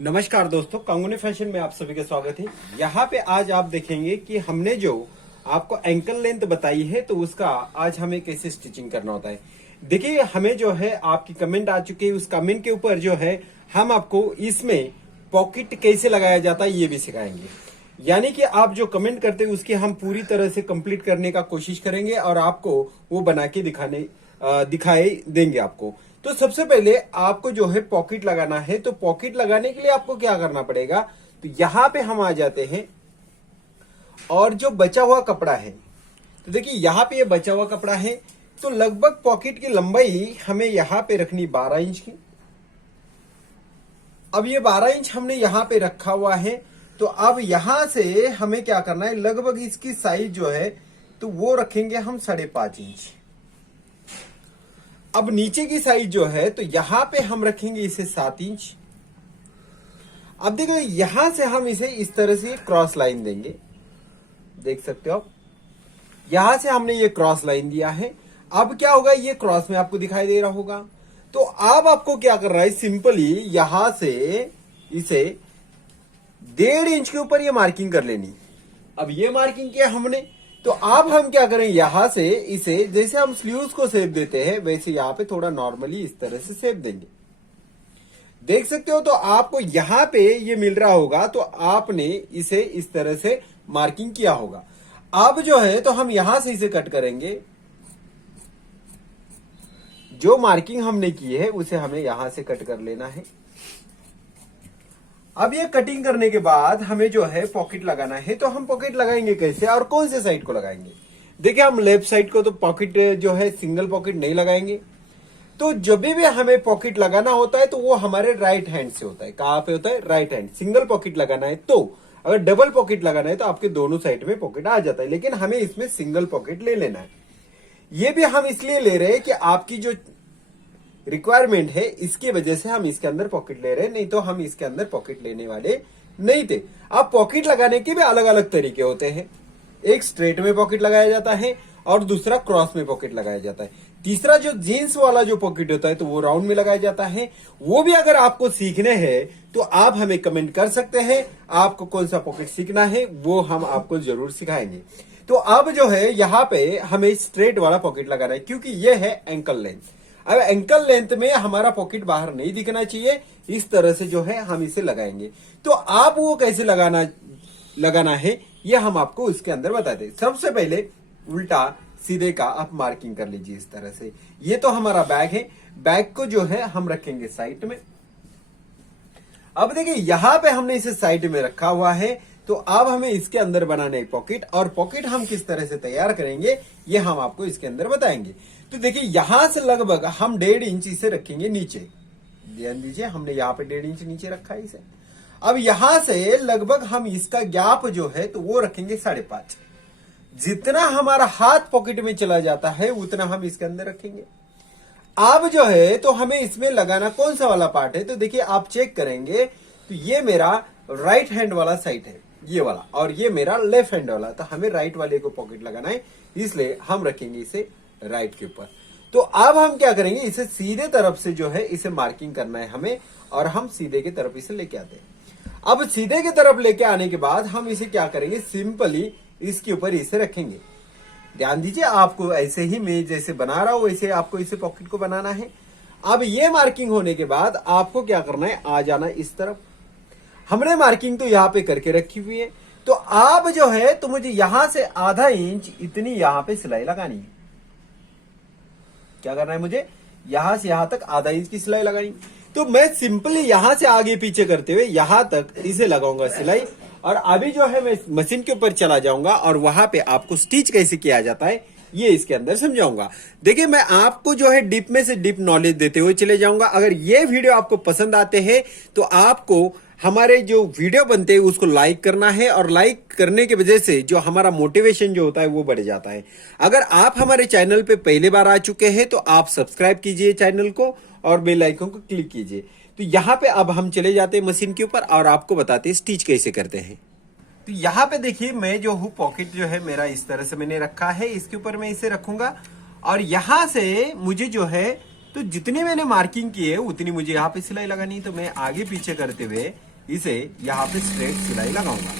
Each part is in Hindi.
नमस्कार दोस्तों, कंगुनी फैशन में आप सभी का स्वागत है। यहाँ पे आज आप देखेंगे कि हमने जो आपको एंकल लेंथ बताई है तो उसका आज हमें कैसे स्टिचिंग करना होता है। देखिए, हमें जो है आपकी कमेंट आ चुकी है, उस कमेंट के ऊपर जो है हम आपको इसमें पॉकेट कैसे लगाया जाता है ये भी सिखाएंगे। यानी कि आप जो कमेंट करते हैं उसकी हम पूरी तरह से कंप्लीट करने का कोशिश करेंगे और आपको वो बना के दिखाई देंगे आपको। तो सबसे पहले आपको जो है पॉकेट लगाना है, तो पॉकेट लगाने के लिए आपको क्या करना पड़ेगा, तो यहां पे हम आ जाते हैं और जो बचा हुआ कपड़ा है, तो देखिए यहां पे ये बचा हुआ कपड़ा है, तो लगभग पॉकेट की लंबाई हमें यहां पे रखनी 12 इंच की। अब ये 12 इंच हमने यहां पे रखा हुआ है, तो अब यहां से हमें क्या करना है, लगभग इसकी साइज जो है तो वो रखेंगे हम 5.5 इंच। अब नीचे की साइज जो है तो यहां पे हम रखेंगे इसे 7 इंच। अब देखो यहां से हम इसे इस तरह से क्रॉस लाइन देंगे, देख सकते हो आप, यहां से हमने ये क्रॉस लाइन दिया है। अब क्या होगा, ये क्रॉस में आपको दिखाई दे रहा होगा। तो अब आपको क्या कर रहा है, सिंपली यहां से इसे 1.5 इंच के ऊपर ये मार्किंग कर लेनी। अब ये मार्किंग किया हमने, तो अब हम क्या करें, यहां से इसे जैसे हम स्लीव्स को शेप देते हैं वैसे यहां पे थोड़ा नॉर्मली इस तरह से शेप देंगे, देख सकते हो। तो आपको यहां पे ये मिल रहा होगा, तो आपने इसे इस तरह से मार्किंग किया होगा। अब जो है तो हम यहां से इसे कट करेंगे, जो मार्किंग हमने की है उसे हमें यहां से कट कर लेना है। अब ये कटिंग करने के बाद हमें जो है पॉकेट लगाना है, तो हम पॉकेट लगाएंगे कैसे और कौन से साइड को लगाएंगे। देखिए, हम लेफ्ट साइड को तो पॉकेट जो है सिंगल पॉकेट नहीं लगाएंगे। तो जब भी हमें पॉकेट लगाना होता है तो वो हमारे राइट हैंड से होता है। कहां पे होता है, राइट हैंड। सिंगल पॉकेट लगाना है, तो अगर डबल पॉकेट लगाना है तो आपके दोनों साइड में पॉकेट आ जाता है, लेकिन हमें इसमें सिंगल पॉकेट ले लेना है। ये भी हम इसलिए ले रहे हैं कि आपकी जो रिक्वायरमेंट है इसकी वजह से हम इसके अंदर पॉकेट ले रहे हैं, नहीं तो हम इसके अंदर पॉकेट लेने वाले नहीं थे। अब पॉकेट लगाने के भी अलग अलग तरीके होते हैं। एक स्ट्रेट में पॉकेट लगाया जाता है और दूसरा क्रॉस में पॉकेट लगाया जाता है। तीसरा जो जीन्स वाला जो पॉकेट होता है तो वो राउंड में लगाया जाता है। वो भी अगर आपको सीखने हैं तो आप हमें कमेंट कर सकते हैं, आपको कौन सा पॉकेट सीखना है वो हम आपको जरूर सिखाएंगे। तो अब जो है यहाँ पे हमें स्ट्रेट वाला पॉकेट लगाना है, क्योंकि ये है एंकल लेंथ। अब एंकल लेंथ में हमारा पॉकेट बाहर नहीं दिखना चाहिए, इस तरह से जो है हम इसे लगाएंगे। तो आप वो कैसे लगाना है ये हम आपको इसके अंदर बताते हैं। सबसे पहले उल्टा सीधे का आप मार्किंग कर लीजिए इस तरह से। ये तो हमारा बैग है, बैग को जो है हम रखेंगे साइड में। अब देखिए यहां पे हमने इसे साइड में रखा हुआ है, तो अब हमें इसके अंदर बनाना है पॉकेट, और पॉकेट हम किस तरह से तैयार करेंगे ये हम आपको इसके अंदर बताएंगे। तो देखिए यहां से लगभग हम 1.5 इंच इसे रखेंगे नीचे। ध्यान दीजिए, हमने यहां पे 1.5 इंच नीचे रखा है इसे। अब यहां से लगभग हम इसका गैप जो है तो वो रखेंगे 5.5। जितना हमारा हाथ पॉकेट में चला जाता है उतना हम इसके अंदर रखेंगे। अब जो है तो हमें इसमें लगाना कौन सा वाला पार्ट है, तो देखिए आप चेक करेंगे तो ये मेरा राइट हैंड वाला साइड है, ये वाला, और ये मेरा लेफ्ट हैंड वाला। तो हमें राइट वाले को पॉकेट लगाना है, इसलिए हम रखेंगे इसे राइट के ऊपर। तो अब हम क्या करेंगे, इसे सीधे तरफ से जो है इसे मार्किंग करना है हमें, और हम सीधे की तरफ इसे लेके आते हैं। अब सीधे की तरफ लेके आने के बाद हम इसे क्या करेंगे, सिंपली इसके ऊपर इसे रखेंगे। ध्यान दीजिए, आपको ऐसे ही मैं जैसे बना रहा हूं वैसे आपको इसे पॉकेट को बनाना है। अब ये मार्किंग होने के बाद आपको क्या करना है, आ जाना इस तरफ। हमने मार्किंग तो यहां पे करके रखी हुई है, तो आप जो है तो मुझे यहां से आधा इंच इतनी यहां पे सिलाई लगानी है। क्या करना है, मुझे यहां से यहां तक आधा इंच की सिलाई लगानी। तो मैं सिंपली यहां से आगे पीछे करते हुए यहां तक इसे लगाऊंगा सिलाई, और अभी जो है मैं मशीन के ऊपर चला जाऊंगा और वहां पे आपको स्टिच कैसे किया जाता है ये इसके अंदर समझाऊंगा। देखिए, मैं आपको जो है डीप में से डीप नॉलेज देते हुए चले जाऊंगा। अगर ये वीडियो आपको पसंद आते हैं तो आपको हमारे जो वीडियो बनते हैं उसको लाइक करना है, और लाइक करने की वजह से जो हमारा मोटिवेशन जो होता है वो बढ़ जाता है। अगर आप हमारे चैनल पे पहली बार आ चुके हैं तो आप सब्सक्राइब कीजिए चैनल को और बेल आइकन को क्लिक कीजिए। तो यहाँ पे अब हम चले जाते हैं मशीन के ऊपर और आपको बताते हैं स्टिच कैसे करते हैं। तो यहाँ पे देखिए, मैं जो हूँ पॉकेट जो है मेरा इस तरह से मैंने रखा है, इसके ऊपर मैं इसे रखूंगा, और यहां से मुझे जो है तो जितनी मैंने मार्किंग की है उतनी मुझे यहाँ पे सिलाई लगानी है। तो मैं आगे पीछे करते हुए इसे यहाँ पे स्ट्रेट सिलाई लगाऊंगा।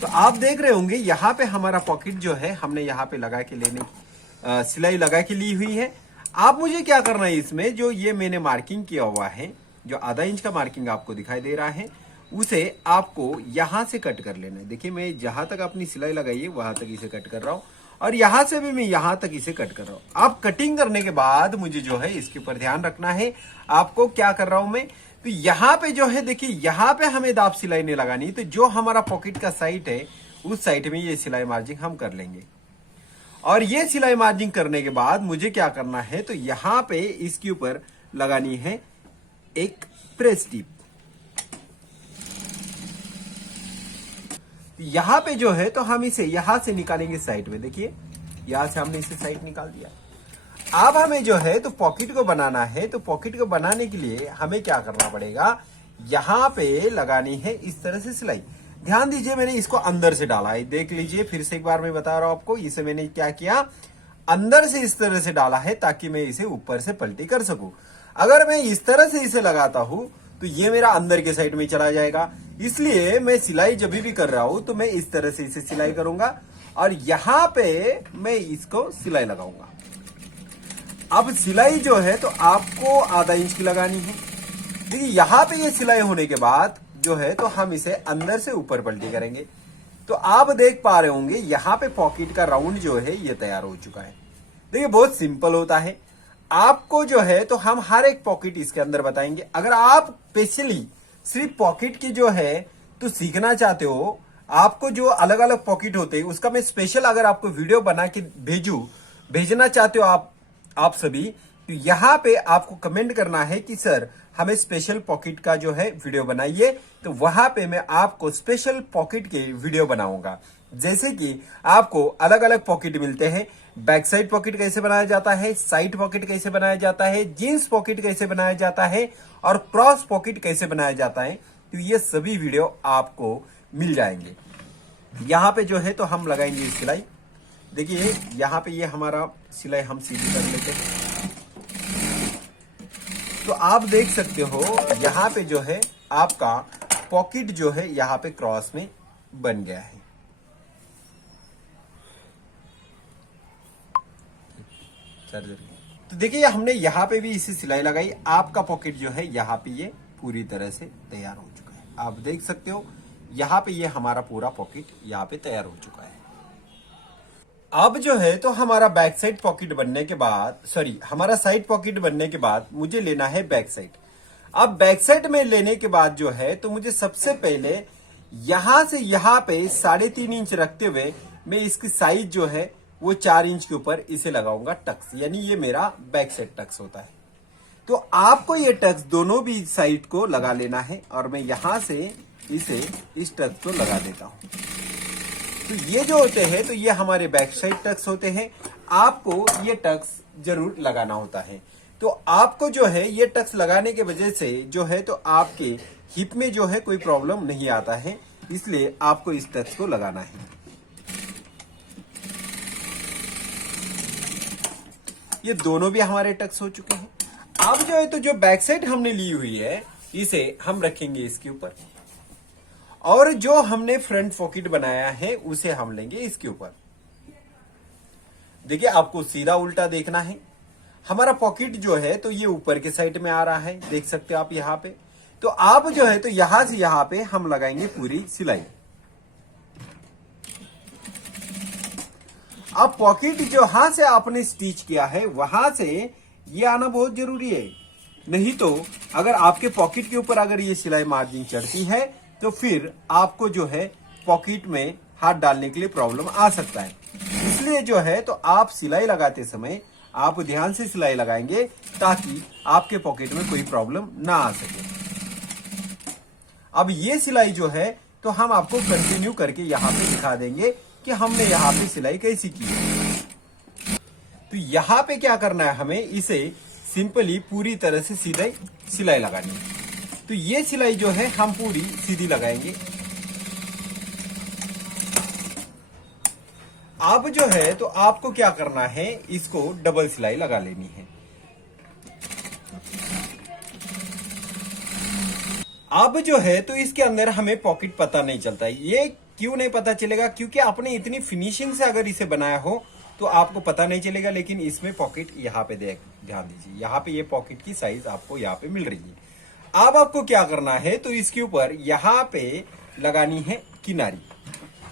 तो आप देख रहे होंगे यहाँ पे हमारा पॉकेट जो है हमने यहाँ पे लगा के सिलाई लगा के ली हुई है। आप मुझे क्या करना है, इसमें जो ये मैंने मार्किंग किया हुआ है, जो आधा इंच का मार्किंग आपको दिखाई दे रहा है, उसे आपको यहां से कट कर लेना है। देखिए मैं जहां तक अपनी सिलाई लगाई है वहां तक इसे कट कर रहा हूं और यहां से भी मैं यहां तक इसे कट कर रहा हूं। अब कटिंग करने के बाद मुझे जो है इसके ऊपर ध्यान रखना है। आपको क्या कर रहा हूं मैं, तो यहाँ पे जो है देखिए यहाँ पे हमें दाब सिलाई नहीं लगानी, तो जो हमारा पॉकेट का साइड है उस साइड में ये सिलाई मार्जिंग हम कर लेंगे। और ये सिलाई मार्जिंग करने के बाद मुझे क्या करना है, तो यहां पे इसके ऊपर लगानी है एक प्रेस टिप। यहां पे जो है तो हम इसे यहां से निकालेंगे साइड में। देखिए यहां से हमने इसे साइड निकाल दिया। अब हमें जो है तो पॉकेट को बनाना है, तो पॉकेट को बनाने के लिए हमें क्या करना पड़ेगा, यहां पे लगानी है इस तरह से सिलाई। ध्यान दीजिए मैंने इसको अंदर से डाला है, देख लीजिए फिर से एक बार मैं बता रहा हूं आपको। इसे मैंने क्या किया, अंदर से इस तरह से डाला है ताकि मैं इसे ऊपर से पलटी कर सकूं। अगर मैं इस तरह से इसे लगाता हूं तो ये मेरा अंदर के साइड में चला जाएगा। इसलिए मैं सिलाई जब भी कर रहा हूं तो मैं इस तरह से इसे सिलाई करूंगा और यहां पे मैं इसको सिलाई लगाऊंगा। अब सिलाई जो है तो आपको आधा इंच की लगानी है। देखिए यहां पे ये सिलाई होने के बाद जो है तो हम इसे अंदर से ऊपर पलटी करेंगे। तो आप देख पा रहे होंगे यहाँ पे पॉकेट का राउंड जो है ये तैयार हो चुका है। देखिए बहुत सिंपल होता है। आपको जो है तो हम हर एक पॉकेट इसके अंदर बताएंगे। अगर आप स्पेशली सिर्फ पॉकेट की जो है तो सीखना चाहते हो, आपको जो अलग अलग पॉकेट होते हैं उसका मैं स्पेशल अगर आपको वीडियो बना के भेजना चाहते हो आप सभी, तो यहाँ पे आपको कमेंट करना है कि सर हमें स्पेशल पॉकेट का जो है वीडियो बनाइए। तो वहां पे मैं आपको स्पेशल पॉकेट के वीडियो बनाऊंगा। जैसे कि आपको अलग अलग पॉकेट मिलते हैं, बैक साइड पॉकेट कैसे बनाया जाता है, साइड पॉकेट कैसे बनाया जाता है, जीन्स पॉकेट कैसे बनाया जाता है और क्रॉस पॉकेट कैसे बनाया जाता है, तो ये सभी वीडियो आपको मिल जाएंगे। यहाँ पे जो है तो हम लगाएंगे सिलाई। देखिए यहाँ पे ये हमारा सिलाई हम सीधी कर लेते हैं। तो आप देख सकते हो यहाँ पे जो है आपका पॉकेट जो है यहाँ पे क्रॉस में बन गया है। तो देखिए हमने यहाँ पे भी इसी सिलाई लगाई। आपका पॉकेट जो है यहाँ पे ये पूरी तरह से तैयार हो चुका है। आप देख सकते हो यहाँ पे ये हमारा पूरा पॉकेट यहाँ पे तैयार हो चुका है। अब जो है तो हमारा बैक साइड पॉकेट बनने के बाद, हमारा साइड पॉकेट बनने के बाद मुझे लेना है बैक साइड। अब बैक साइड में लेने के बाद जो है तो मुझे सबसे पहले यहां से यहां पे 3.5 इंच रखते हुए मैं इसकी साइज जो है वो 4 इंच के ऊपर इसे लगाऊंगा टक्स, यानी ये मेरा बैक साइड टक्स होता है। तो आपको ये टक्स दोनों भी साइड को लगा लेना है और मैं यहां से इसे इस टक्स को लगा देता हूं। तो ये जो होते हैं तो ये हमारे बैक साइड टक्स होते हैं। आपको ये टक्स जरूर लगाना होता है। तो आपको जो है ये टक्स लगाने के वजह से जो है तो आपके हिप में जो है कोई प्रॉब्लम नहीं आता है, इसलिए आपको इस टक्स को लगाना है। ये दोनों भी हमारे टक्स हो चुके हैं। अब जो है तो जो बैक साइड हमने ली हुई है इसे हम रखेंगे इसके ऊपर और जो हमने फ्रंट पॉकेट बनाया है उसे हम लेंगे इसके ऊपर। देखिए आपको सीधा उल्टा देखना है। हमारा पॉकेट जो है तो ये ऊपर के साइड में आ रहा है, देख सकते हो आप यहाँ पे। तो आप जो है तो यहां से यहां पे हम लगाएंगे पूरी सिलाई। अब पॉकेट जहां से आपने स्टिच किया है वहां से ये आना बहुत जरूरी है, नहीं तो अगर आपके पॉकेट के ऊपर अगर ये सिलाई मार्जिन चढ़ती है तो फिर आपको जो है पॉकेट में हाथ डालने के लिए प्रॉब्लम आ सकता है। इसलिए जो है तो आप सिलाई लगाते समय आप ध्यान से सिलाई लगाएंगे ताकि आपके पॉकेट में कोई प्रॉब्लम ना आ सके। अब ये सिलाई जो है तो हम आपको कंटिन्यू करके यहाँ पे दिखा देंगे कि हमने यहाँ पे सिलाई कैसी की है। तो यहाँ पे क्या करना है, हमें इसे सिंपली पूरी तरह से सीधे सिलाई लगानी है। तो ये सिलाई जो है हम पूरी सीधी लगाएंगे। अब जो है तो आपको क्या करना है, इसको डबल सिलाई लगा लेनी है। अब जो है तो इसके अंदर हमें पॉकेट पता नहीं चलता। ये क्यों नहीं पता चलेगा? क्योंकि आपने इतनी फिनिशिंग से अगर इसे बनाया हो तो आपको पता नहीं चलेगा। लेकिन इसमें पॉकेट यहाँ पे ध्यान दीजिए, यहाँ पे ये पॉकेट की साइज आपको यहाँ पे मिल रही है। अब आपको क्या करना है, तो इसके ऊपर यहाँ पे लगानी है किनारी।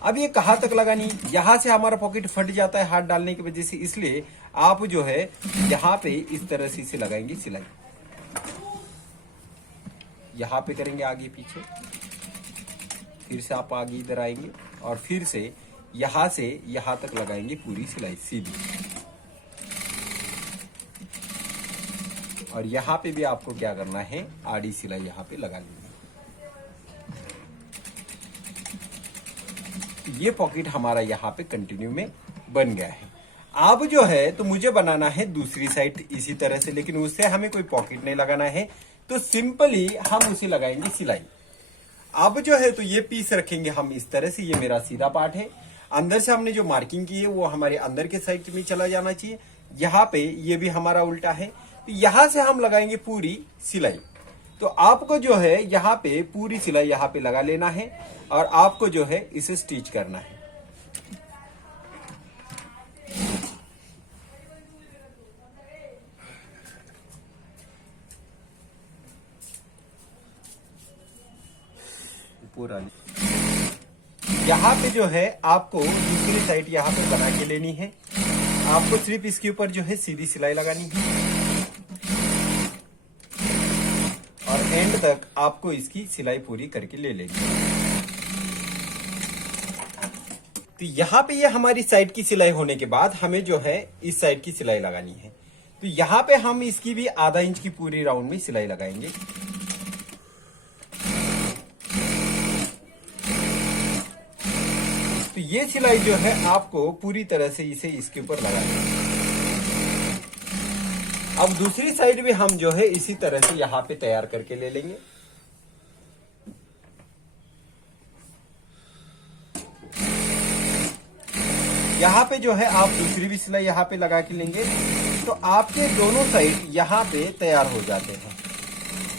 अब ये कहाँ तक लगानी, यहाँ से हमारा पॉकेट फट जाता है हाथ डालने की वजह से, इसलिए आप जो है यहाँ पे इस तरह से इसे लगाएंगे सिलाई। यहाँ पे करेंगे आगे पीछे, फिर से आप आगे इधर आएंगे और फिर से यहां से यहां तक लगाएंगे पूरी सिलाई सीधी। और यहां पे भी आपको क्या करना है, आड़ी सिलाई यहां पे लगा लेनी है। ये पॉकेट हमारा यहां पे कंटिन्यू में बन गया है। अब जो है तो मुझे बनाना है दूसरी साइड इसी तरह से, लेकिन उससे हमें कोई पॉकेट नहीं लगाना है, तो सिंपली हम उसे लगाएंगे सिलाई। अब जो है तो ये पीस रखेंगे हम इस तरह से, ये मेरा सीधा पार्ट है। अंदर से हमने जो मार्किंग की है वो हमारे अंदर के साइड में चला जाना चाहिए। यहाँ पे ये भी हमारा उल्टा है, तो यहां से हम लगाएंगे पूरी सिलाई। तो आपको जो है यहाँ पे पूरी सिलाई यहाँ पे लगा लेना है और आपको जो है इसे स्टिच करना है। पूरा यहाँ पे जो है आपको दूसरी साइड यहाँ पे बना के लेनी है। आपको सिर्फ इसके ऊपर जो है सीधी सिलाई लगानी है और एंड तक आपको इसकी सिलाई पूरी करके ले लेनी है। तो यहाँ पे ये हमारी साइड की सिलाई होने के बाद हमें जो है इस साइड की सिलाई लगानी है। तो यहाँ पे हम इसकी भी आधा इंच की पूरी राउंड में सिलाई लगाएंगे। तो ये सिलाई जो है आपको पूरी तरह से इसे इसके ऊपर लगानी है। अब दूसरी साइड भी हम जो है इसी तरह से यहाँ पे तैयार करके ले लेंगे। यहाँ पे जो है आप दूसरी भी सिलाई यहाँ पे लगा के लेंगे, तो आपके दोनों साइड यहाँ पे तैयार हो जाते हैं।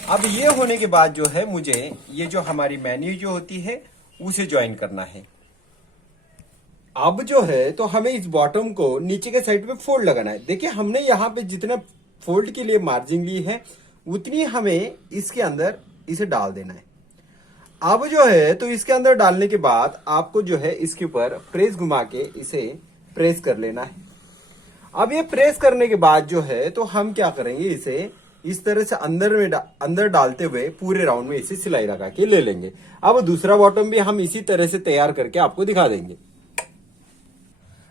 अब ये होने के बाद जो है मुझे ये जो हमारी मैन्यू जो होती है उसे ज्वाइन करना है। अब जो है तो हमें इस बॉटम को नीचे के साइड पे फोल्ड लगाना है। देखिए हमने यहाँ पे जितना फोल्ड के लिए मार्जिन ली है उतनी हमें इसके अंदर इसे डाल देना है। अब जो है तो इसके अंदर डालने के बाद आपको जो है इसके ऊपर प्रेस घुमा के इसे प्रेस कर लेना है। अब ये प्रेस करने के बाद जो है तो हम क्या करेंगे, इसे इस तरह से अंदर डालते हुए पूरे राउंड में इसे सिलाई लगा के ले लेंगे। अब दूसरा बॉटम भी हम इसी तरह से तैयार करके आपको दिखा देंगे।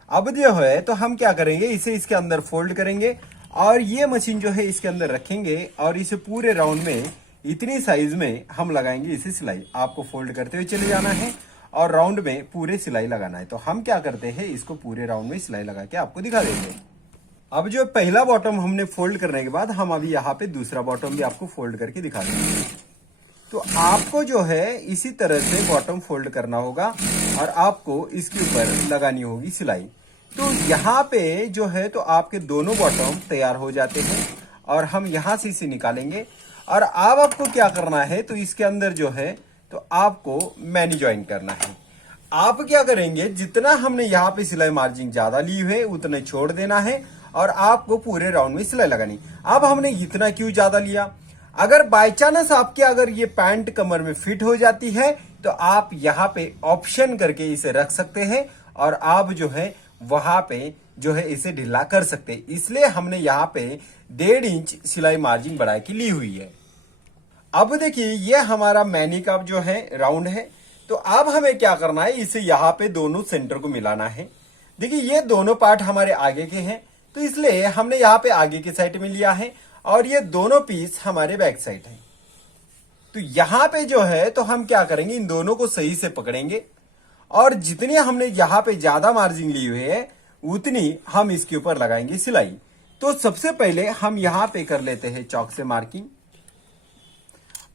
अब जो है तो हम क्या करेंगे, इसे इसके अंदर फोल्ड करेंगे और ये मशीन जो है इसके अंदर रखेंगे और इसे पूरे राउंड में इतनी साइज में हम लगाएंगे इसे सिलाई। आपको फोल्ड करते हुए चले जाना है और राउंड में पूरे सिलाई लगाना है। तो हम क्या करते हैं, इसको पूरे राउंड में सिलाई लगा के आपको दिखा देंगे। अब जो पहला बॉटम हमने फोल्ड करने के बाद हम अभी यहाँ पे दूसरा बॉटम भी आपको फोल्ड करके दिखा देंगे। तो आपको जो है इसी तरह से बॉटम फोल्ड करना होगा और आपको इसके ऊपर लगानी होगी सिलाई। तो यहाँ पे जो है तो आपके दोनों बॉटम तैयार हो जाते हैं और हम यहाँ से इसे निकालेंगे। और अब आपको क्या करना है, तो इसके अंदर जो है तो आपको मैन्यू ज्वाइन करना है। आप क्या करेंगे, जितना हमने यहाँ पे सिलाई मार्जिन ज्यादा ली है उतने छोड़ देना है और आपको पूरे राउंड में सिलाई लगानी। अब हमने इतना क्यों ज्यादा लिया, अगर बाय चांस आपके अगर ये पैंट कमर में फिट हो जाती है तो आप यहाँ पे ऑप्शन करके इसे रख सकते हैं और आप जो है वहां पे जो है इसे ढीला कर सकते हैं। इसलिए हमने यहाँ पे 1.5 इंच सिलाई मार्जिन बढ़ा के ली हुई है। अब देखिए ये हमारा मैनी का जो है राउंड है। तो अब हमें क्या करना है, इसे यहाँ पे दोनों सेंटर को मिलाना है। देखिए ये दोनों पार्ट हमारे आगे के हैं, तो इसलिए हमने यहाँ पे आगे के साइड में लिया है और ये दोनों पीस हमारे बैक साइड है। तो यहाँ पे जो है तो हम क्या करेंगे, इन दोनों को सही से पकड़ेंगे और जितनी हमने यहाँ पे ज्यादा मार्जिन ली हुई है उतनी हम इसके ऊपर लगाएंगे सिलाई। तो सबसे पहले हम यहाँ पे कर लेते हैं चौक से मार्किंग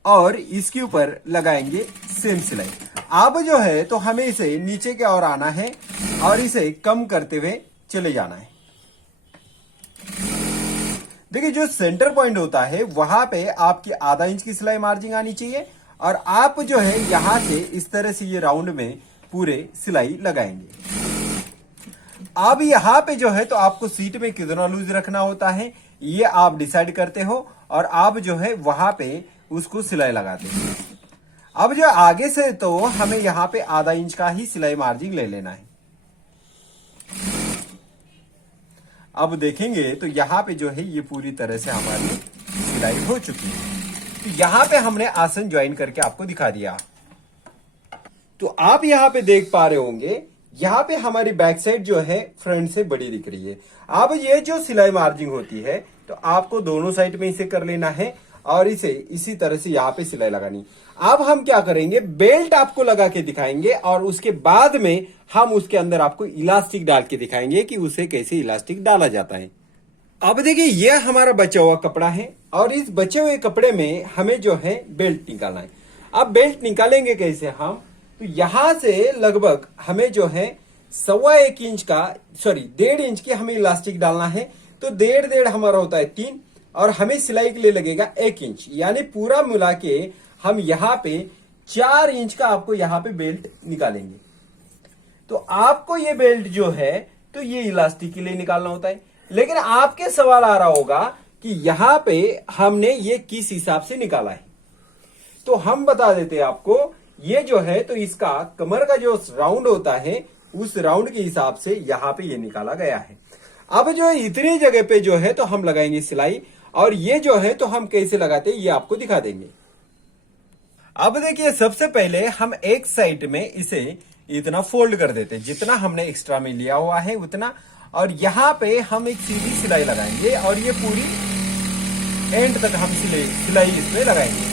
और इसके ऊपर लगाएंगे सेम सिलाई। अब जो है तो हमें इसे नीचे की ओर आना है और इसे कम करते हुए चले जाना है। देखिए जो सेंटर पॉइंट होता है वहां पे आपकी आधा इंच की सिलाई मार्जिन आनी चाहिए और आप जो है यहां से इस तरह से ये राउंड में पूरे सिलाई लगाएंगे। अब यहाँ पे जो है तो आपको सीट में कितना लूज रखना होता है ये आप डिसाइड करते हो और आप जो है वहां पे उसको सिलाई लगाते हो। अब जो आगे से तो हमें यहाँ पे आधा इंच का ही सिलाई मार्जिन ले लेना है। अब देखेंगे तो यहाँ पे जो है ये पूरी तरह से हमारी सिलाई हो चुकी है। तो यहाँ पे हमने आसन ज्वाइन करके आपको दिखा दिया। तो आप यहाँ पे देख पा रहे होंगे यहाँ पे हमारी बैक साइड जो है फ्रंट से बड़ी दिख रही है। अब ये जो सिलाई मार्जिंग होती है तो आपको दोनों साइड में इसे कर लेना है और इसे इसी तरह से यहाँ पे सिलाई लगानी। अब हम क्या करेंगे, बेल्ट आपको लगा के दिखाएंगे और उसके बाद में हम उसके अंदर आपको इलास्टिक डाल के दिखाएंगे कि उसे कैसे इलास्टिक डाला जाता है। अब देखिए ये हमारा बचा हुआ कपड़ा है और इस बचे हुए कपड़े में हमें जो है बेल्ट निकालना है। अब बेल्ट निकालेंगे कैसे हम, तो यहां से लगभग हमें जो है 1.25 इंच का 1.5 इंच की हमें इलास्टिक डालना है। तो 1.5 हमारा होता है 3 और हमें सिलाई के लिए लगेगा 1 इंच, यानी पूरा मिला के हम यहाँ पे 4 इंच का आपको यहाँ पे बेल्ट निकालेंगे। तो आपको ये बेल्ट जो है तो ये इलास्टिक के लिए निकालना होता है। लेकिन आपके सवाल आ रहा होगा कि यहाँ पे हमने ये किस हिसाब से निकाला है, तो हम बता देते हैं आपको। ये जो है तो इसका कमर का जो राउंड होता है उस राउंड के हिसाब से यहाँ पे ये निकाला गया है। अब जो इतनी जगह पे जो है तो हम लगाएंगे सिलाई और ये जो है तो हम कैसे लगाते हैं ये आपको दिखा देंगे। अब देखिए सबसे पहले हम एक साइड में इसे इतना फोल्ड कर देते हैं जितना हमने एक्स्ट्रा में लिया हुआ है उतना, और यहां पे हम एक सीधी सिलाई लगाएंगे और ये पूरी एंड तक हम सिलाई इसमें लगाएंगे।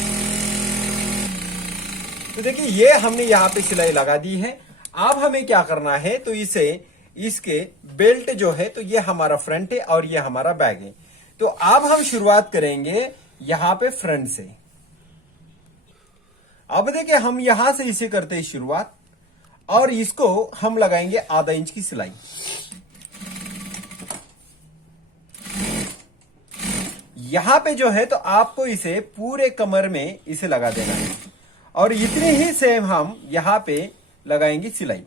तो देखिए ये हमने यहाँ पे सिलाई लगा दी है। अब हमें क्या करना है, तो इसे इसके बेल्ट जो है तो ये हमारा फ्रंट है और ये हमारा बैक है। तो अब हम शुरुआत करेंगे यहां पे फ्रंट से। अब देखिए हम यहां से इसे करते हैं शुरुआत और इसको हम लगाएंगे आधा इंच की सिलाई। यहां पे जो है तो आपको इसे पूरे कमर में इसे लगा देना है और इतनी ही सेम हम यहां पे लगाएंगे सिलाई।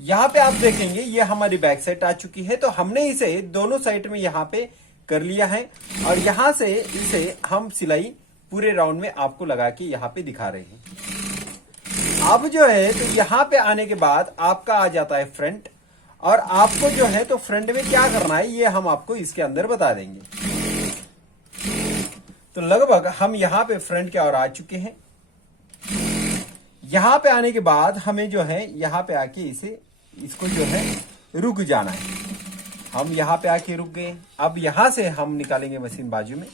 यहां पे आप देखेंगे ये हमारी बैक साइड आ चुकी है। तो हमने इसे दोनों साइड में यहां पे कर लिया है और यहां से इसे हम सिलाई पूरे राउंड में आपको लगा के यहां पे दिखा रहे हैं। अब जो है तो यहां पे आने के बाद आपका आ जाता है फ्रंट और आपको जो है तो फ्रंट में क्या करना है ये हम आपको इसके अंदर बता देंगे। तो लगभग हम यहां पे फ्रंट की ओर आ चुके हैं। यहां पे आने के बाद हमें जो है यहां पे आके इसको जो है रुक जाना है। हम यहां पे आके रुक गए। अब यहां से हम निकालेंगे मशीन बाजू में।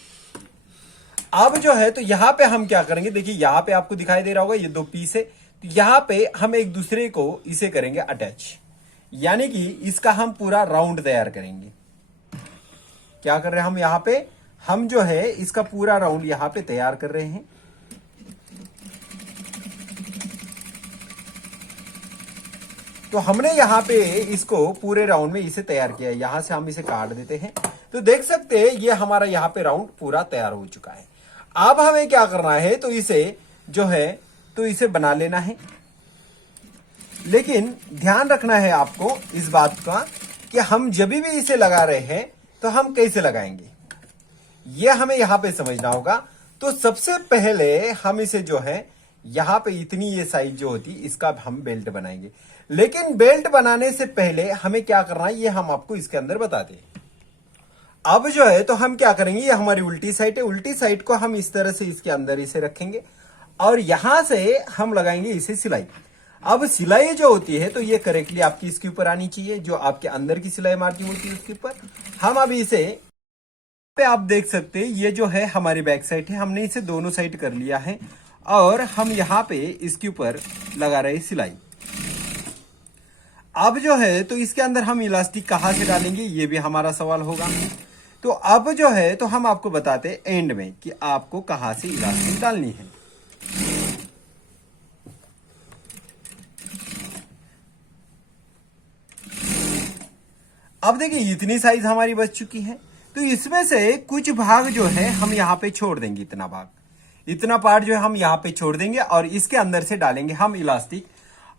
अब जो है तो यहां पे हम क्या करेंगे, देखिए यहां पे आपको दिखाई दे रहा होगा ये 2 पीस है। तो यहां पे हम एक दूसरे को इसे करेंगे अटैच, यानी कि इसका हम पूरा राउंड तैयार करेंगे। क्या कर रहे हैं हम यहां पे, हम जो है इसका पूरा राउंड यहां पे तैयार कर रहे हैं। तो हमने यहाँ पे इसको पूरे राउंड में इसे तैयार किया है। यहां से हम इसे काट देते हैं तो देख सकते हैं ये हमारा यहाँ पे राउंड पूरा तैयार हो चुका है। अब हमें क्या करना है, तो इसे जो है तो इसे बना लेना है। लेकिन ध्यान रखना है आपको इस बात का कि हम जब भी इसे लगा रहे हैं तो हम कैसे लगाएंगे ये हमें यहां पे समझना होगा। तो सबसे पहले हम इसे जो है यहां पे इतनी ये साइज जो होती इसका हम बेल्ट बनाएंगे। लेकिन बेल्ट बनाने से पहले हमें क्या करना है ये हम आपको इसके अंदर बताते हैं। अब जो है तो हम क्या करेंगे, ये हमारी उल्टी साइड है। उल्टी साइड को हम इस तरह से इसके अंदर इसे रखेंगे और यहां से हम लगाएंगे इसे सिलाई। अब सिलाई जो होती है तो ये करेक्टली आपकी इसके ऊपर आनी चाहिए, जो आपके अंदर की सिलाई मार्जिन होती है उसके ऊपर। हम अभी इसे पे आप देख सकते हैं ये जो है हमारी बैक साइड है। हमने इसे दोनों साइड कर लिया है और हम यहां पे इसके ऊपर लगा रहे सिलाई। अब जो है तो इसके अंदर हम इलास्टिक कहां से डालेंगे ये भी हमारा सवाल होगा। तो अब जो है तो हम आपको बताते हैं एंड में कि आपको कहां से इलास्टिक डालनी है। अब देखिए इतनी साइज हमारी बच चुकी है। तो इसमें से कुछ भाग जो है हम यहाँ पे छोड़ देंगे, इतना पार्ट जो है हम यहाँ पे छोड़ देंगे और इसके अंदर से डालेंगे हम इलास्टिक।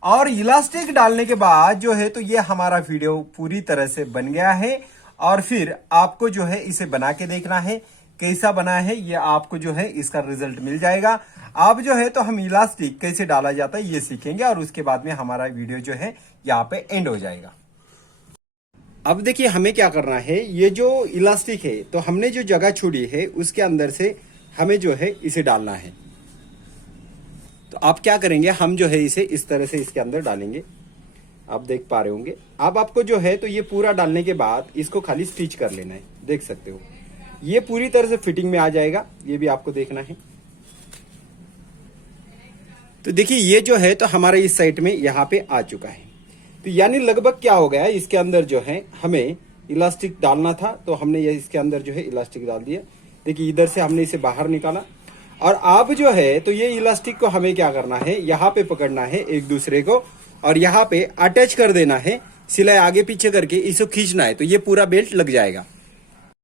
और इलास्टिक डालने के बाद जो है तो ये हमारा वीडियो पूरी तरह से बन गया है। और फिर आपको जो है इसे बना के देखना है कैसा बना है, ये आपको जो है इसका रिजल्ट मिल जाएगा। आप जो है तो हम इलास्टिक कैसे डाला जाता है ये सीखेंगे और उसके बाद में हमारा वीडियो जो है यहाँ पे एंड हो जाएगा। अब देखिए हमें क्या करना है, ये जो इलास्टिक है तो हमने जो जगह छोड़ी है उसके अंदर से हमें जो है इसे डालना है। तो आप क्या करेंगे, हम जो है इसे इस तरह से इसके अंदर डालेंगे, आप देख पा रहे होंगे। अब आपको जो है तो ये पूरा डालने के बाद इसको खाली स्टिच कर लेना है, देख सकते हो ये पूरी तरह से फिटिंग में आ जाएगा, ये भी आपको देखना है। तो देखिए ये जो है तो हमारे इस साइड में यहाँ पे आ चुका है। तो यानी लगभग क्या हो गया, इसके अंदर जो है हमें इलास्टिक डालना था तो हमने ये इसके अंदर जो है इलास्टिक डाल दिया। देखिए इधर से हमने इसे बाहर निकाला और अब जो है तो ये इलास्टिक को हमें क्या करना है, यहाँ पे पकड़ना है एक दूसरे को और यहाँ पे अटैच कर देना है, सिलाई आगे पीछे करके इसको खींचना है तो ये पूरा बेल्ट लग जाएगा।